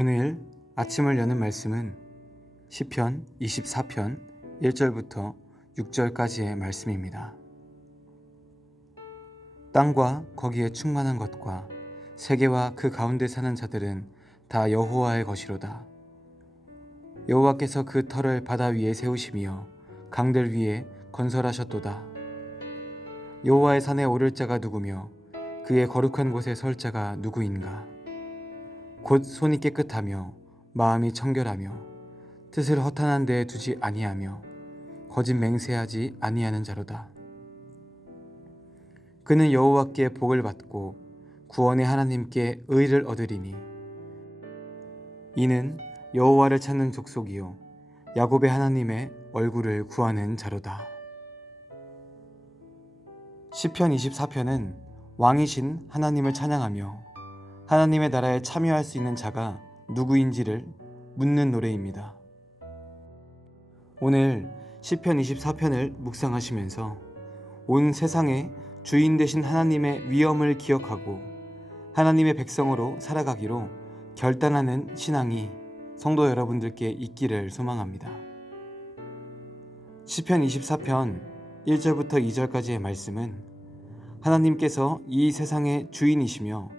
오늘 아침을 여는 말씀은 시편 24편 1절부터 6절까지의 말씀입니다. 땅과 거기에 충만한 것과 세계와 그 가운데 사는 자들은 다 여호와의 것이로다. 여호와께서 그 터를 바다 위에 세우시며 강들 위에 건설하셨도다. 여호와의 산에 오를 자가 누구며 그의 거룩한 곳에 설 자가 누구인가? 곧 손이 깨끗하며 마음이 청결하며 뜻을 허탄한 데에 두지 아니하며 거짓 맹세하지 아니하는 자로다. 그는 여호와께 복을 받고 구원의 하나님께 의를 얻으리니 이는 여호와를 찾는 족속이요 야곱의 하나님의 얼굴을 구하는 자로다. 시편 24편은 왕이신 하나님을 찬양하며 하나님의 나라에 참여할 수 있는 자가 누구인지를 묻는 노래입니다. 오늘 시편 24편을 묵상하시면서 온 세상의 주인 되신 하나님의 위엄을 기억하고 하나님의 백성으로 살아가기로 결단하는 신앙이 성도 여러분들께 있기를 소망합니다. 시편 24편 1절부터 2절까지의 말씀은 하나님께서 이 세상의 주인이시며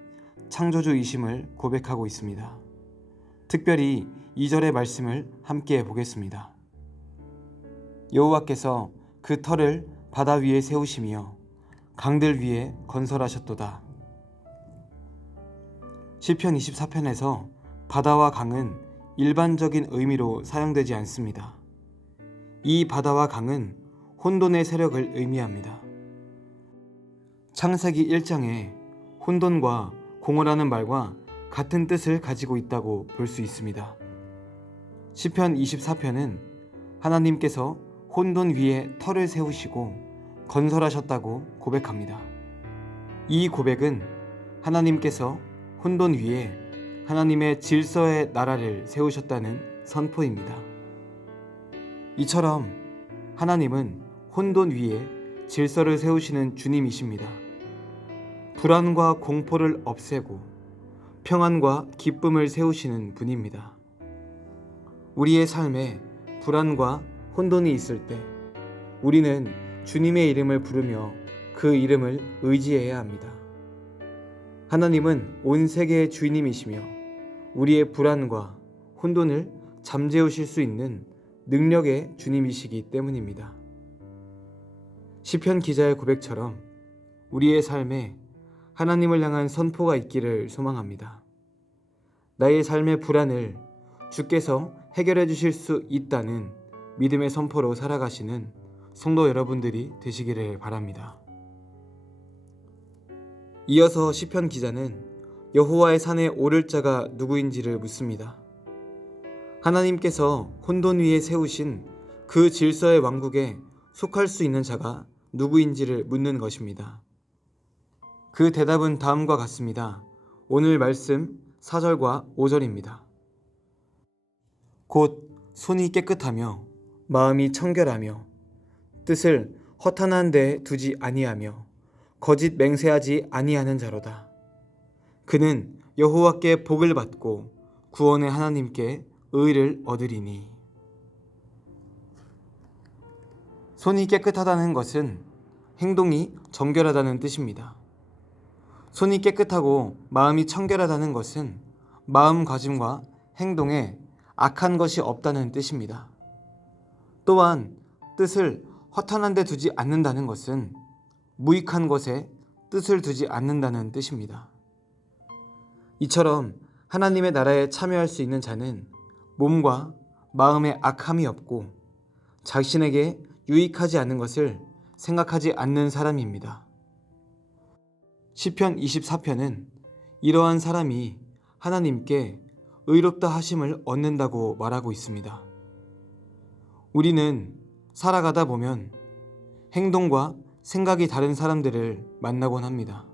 창조주이심을 고백하고 있습니다. 특별히 2절의 말씀을 함께 보겠습니다. 여호와께서 그 터를 바다 위에 세우시며 강들 위에 건설하셨도다. 시편 24편에서 바다와 강은 일반적인 의미로 사용되지 않습니다. 이 바다와 강은 혼돈의 세력을 의미합니다. 창세기 1장에 혼돈과 공허라는 말과 같은 뜻을 가지고 있다고 볼 수 있습니다. 시편 24편은 하나님께서 혼돈 위에 터를 세우시고 건설하셨다고 고백합니다. 이 고백은 하나님께서 혼돈 위에 하나님의 질서의 나라를 세우셨다는 선포입니다. 이처럼 하나님은 혼돈 위에 질서를 세우시는 주님이십니다. 불안과 공포를 없애고 평안과 기쁨을 세우시는 분입니다. 우리의 삶에 불안과 혼돈이 있을 때 우리는 주님의 이름을 부르며 그 이름을 의지해야 합니다. 하나님은 온 세계의 주인님이시며 우리의 불안과 혼돈을 잠재우실 수 있는 능력의 주님이시기 때문입니다. 시편 기자의 고백처럼 우리의 삶에 하나님을 향한 선포가 있기를 소망합니다. 나의 삶의 불안을 주께서 해결해 주실 수 있다는 믿음의 선포로 살아가시는 성도 여러분들이 되시기를 바랍니다. 이어서 시편 기자는 여호와의 산에 오를 자가 누구인지를 묻습니다. 하나님께서 혼돈 위에 세우신 그 질서의 왕국에 속할 수 있는 자가 누구인지를 묻는 것입니다. 그 대답은 다음과 같습니다. 오늘 말씀 4절과 5절입니다. 곧 손이 깨끗하며 마음이 청결하며 뜻을 허탄한 데 두지 아니하며 거짓 맹세하지 아니하는 자로다. 그는 여호와께 복을 받고 구원의 하나님께 의를 얻으리니. 손이 깨끗하다는 것은 행동이 정결하다는 뜻입니다. 손이 깨끗하고 마음이 청결하다는 것은 마음가짐과 행동에 악한 것이 없다는 뜻입니다. 또한 뜻을 허탄한 데 두지 않는다는 것은 무익한 것에 뜻을 두지 않는다는 뜻입니다. 이처럼 하나님의 나라에 참여할 수 있는 자는 몸과 마음에 악함이 없고 자신에게 유익하지 않은 것을 생각하지 않는 사람입니다. 시편 24편은 이러한 사람이 하나님께 의롭다 하심을 얻는다고 말하고 있습니다. 우리는 살아가다 보면 행동과 생각이 다른 사람들을 만나곤 합니다.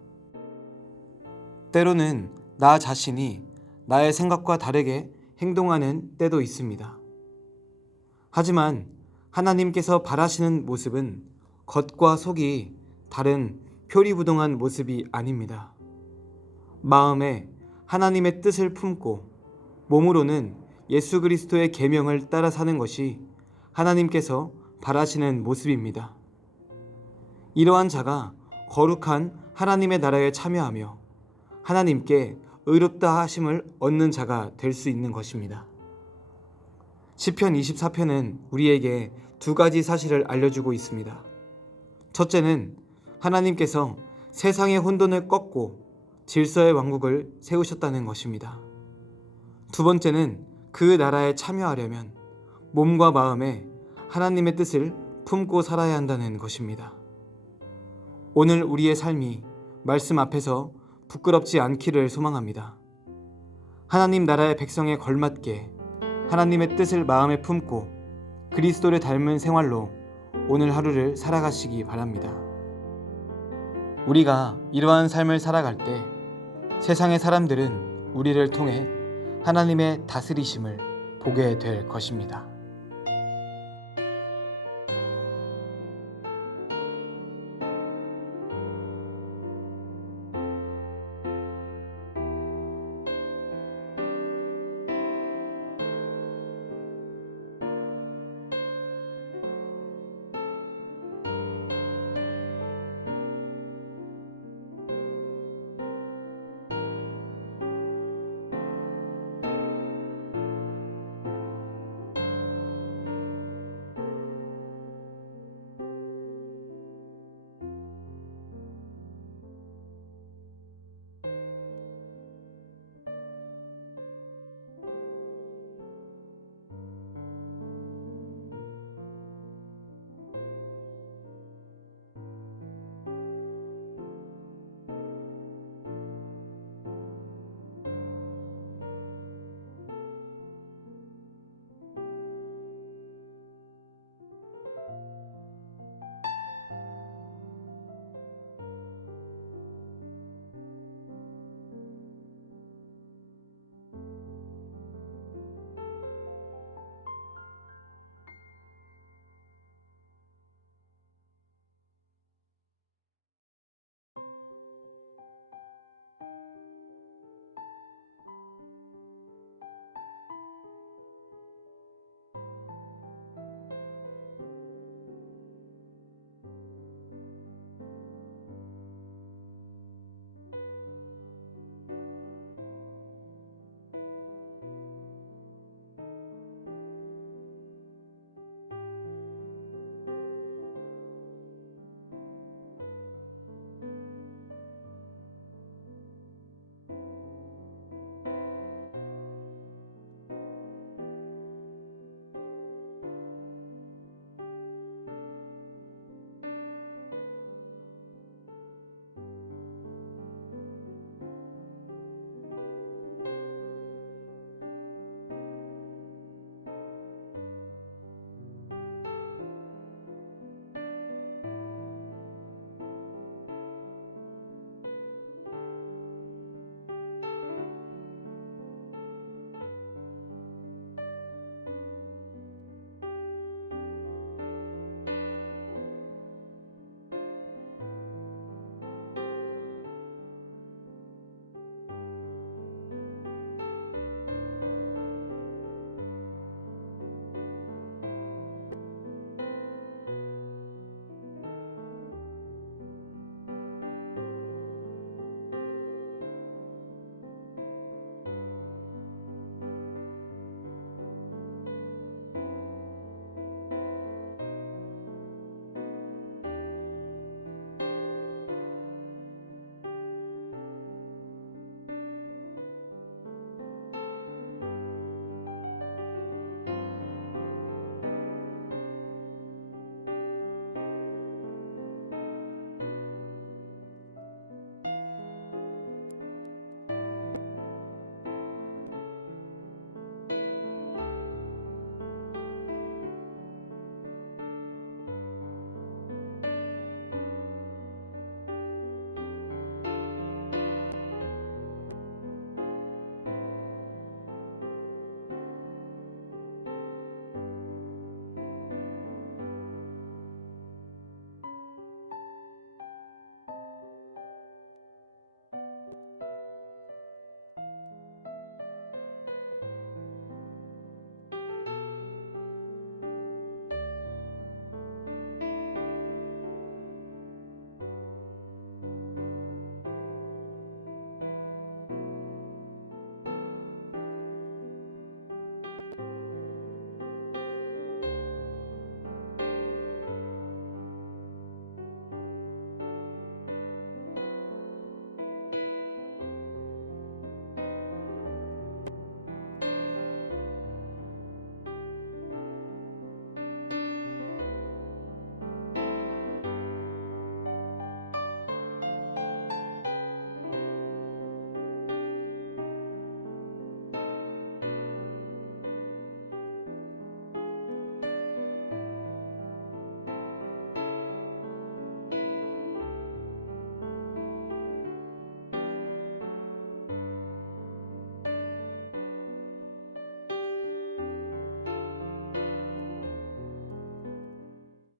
때로는 나 자신이 나의 생각과 다르게 행동하는 때도 있습니다. 하지만 하나님께서 바라시는 모습은 겉과 속이 다른 표리부동한 모습이 아닙니다. 마음에 하나님의 뜻을 품고 몸으로는 예수 그리스도의 계명을 따라 사는 것이 하나님께서 바라시는 모습입니다. 이러한 자가 거룩한 하나님의 나라에 참여하며 하나님께 의롭다 하심을 얻는 자가 될 수 있는 것입니다. 시편 24편은 우리에게 두 가지 사실을 알려주고 있습니다. 첫째는 하나님께서 세상의 혼돈을 꺾고 질서의 왕국을 세우셨다는 것입니다. 두 번째는 그 나라에 참여하려면 몸과 마음에 하나님의 뜻을 품고 살아야 한다는 것입니다. 오늘 우리의 삶이 말씀 앞에서 부끄럽지 않기를 소망합니다. 하나님 나라의 백성에 걸맞게 하나님의 뜻을 마음에 품고 그리스도를 닮은 생활로 오늘 하루를 살아가시기 바랍니다. 우리가 이러한 삶을 살아갈 때 세상의 사람들은 우리를 통해 하나님의 다스리심을 보게 될 것입니다.